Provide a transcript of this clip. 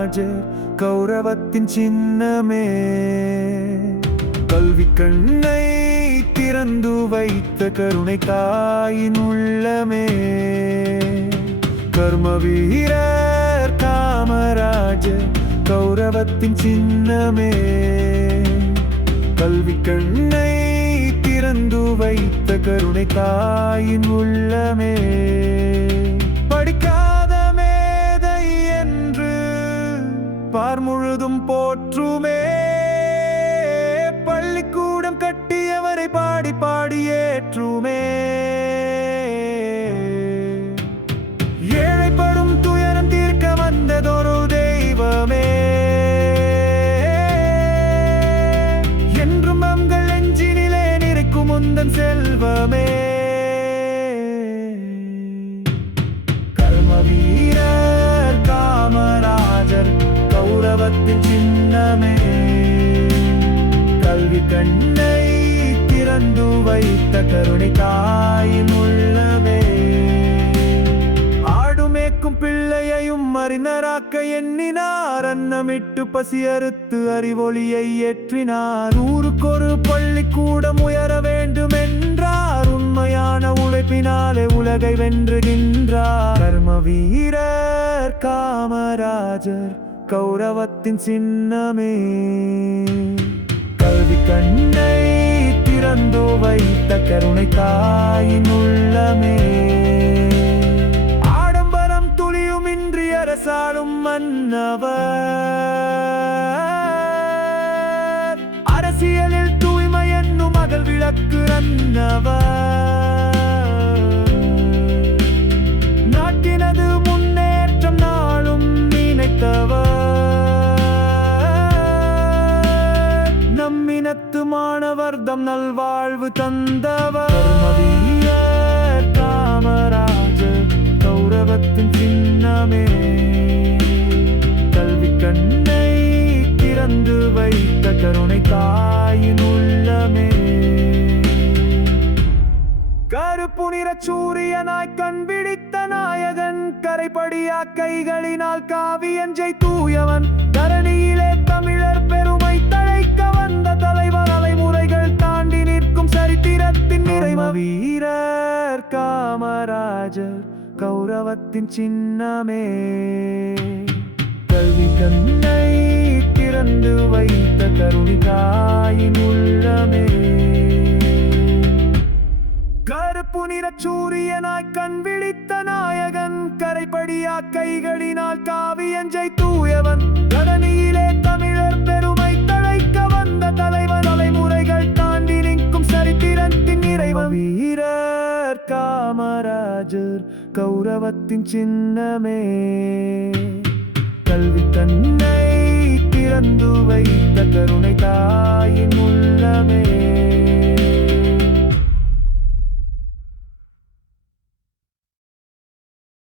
காமராஜர் கௌரவத்தின் சின்னமே. கல்வி கண்ணை திறந்து வைத்த கருணை தாயின் உள்ளமே. கர்ம வீரர் காமராஜர் கௌரவத்தின் சின்னமே. கல்வி கண்ணை திறந்து வைத்த கருணை தாயின் உள்ளமே. படிக்காத மேதை என்று பார் முழுதும் போற்றுமே. பள்ளிக்கூடம் கட்டியவரை பாடி பாடி ஏற்றுமே. ஏழைப்படும் துயரம் தீர்க்க வந்ததொரு தெய்வமே. என்றும் நங்கள் நெஞ்சினிலே நிற்கும் உந்தன் செல்வமே. கர்ம வீரர் காமராஜர் கௌரவத்தின் சின்னமே. கல்வி கண்ணை திறந்து வைத்த கருணை தாயின் உள்ளமே. ஆடுமேக்கும் பிள்ளையையும் அறிஞராக்க எண்ணினார். அன்னமிட்டு பசி அறுத்து அறிவொளியை ஏற்றினார். ஊருக்கொரு பள்ளிக்கூடம் உயர வேண்டும் என்றார். உண்மையான உழைப்பினாலே உலகை வென்றுகின்றார். கர்ம வீரர் காமராஜர் கௌரவத்தின் சின்னமே. கல்வி கண்ணை திறந்து வைத்த கருணை தாயின் உள்ளமே. ஆடம்பரம் துளியுமின்றி அரசாளும் மன்னவர். அரசியலில் தூய்மை என்னும் அகல் விளக்கு அன்னவர். நாட்டினது முன்னேற்றம் நாளும் நினைத்தவர். நம்மினத்து மாணவர்தம் நல்வாழ்வு தந்தவர். வீரர் காமராஜர் கௌரவத்தின் சின்னமே. கல்வி கண்ணை திறந்து வைத்த கருணை தாயின் உள்ளமே. கருப்பு நிற சூரியனாய் கண் விழித்த நாயகன். கரைபடியா கைகளினால் காவியஞ்சை தூயவன். தரணியிலே தமிழர் பெருமை தழைக்க வந்த தலைவர். தலைமுறைகள் தாண்டி நிற்கும் சரித்திரத்தின் நிறைவு. வீரர் காமராஜர் கௌரவத்தின் சின்னமே. கல்வி கண்ணை திறந்து வைத்த கருணை தாயின் உள்ளமே. கருப்பு நிற சூரியனாய் கண் விழித்த நாயகன். கரைபடியா கைகளினால் காவியஞ்சை தூயவன். தரணியிலே தமிழர் பெருமை தழைக்க வந்த தலைவர். தலைமுறைகள் தாண்டி நிற்கும் சரித்திரத்தின் நிறைவு. வீரர் காமராஜர் கௌரவத்தின் சின்னமே. கல்வி கண்ணை திறந்து வைத்த கருணை தாயின் உள்ளமே.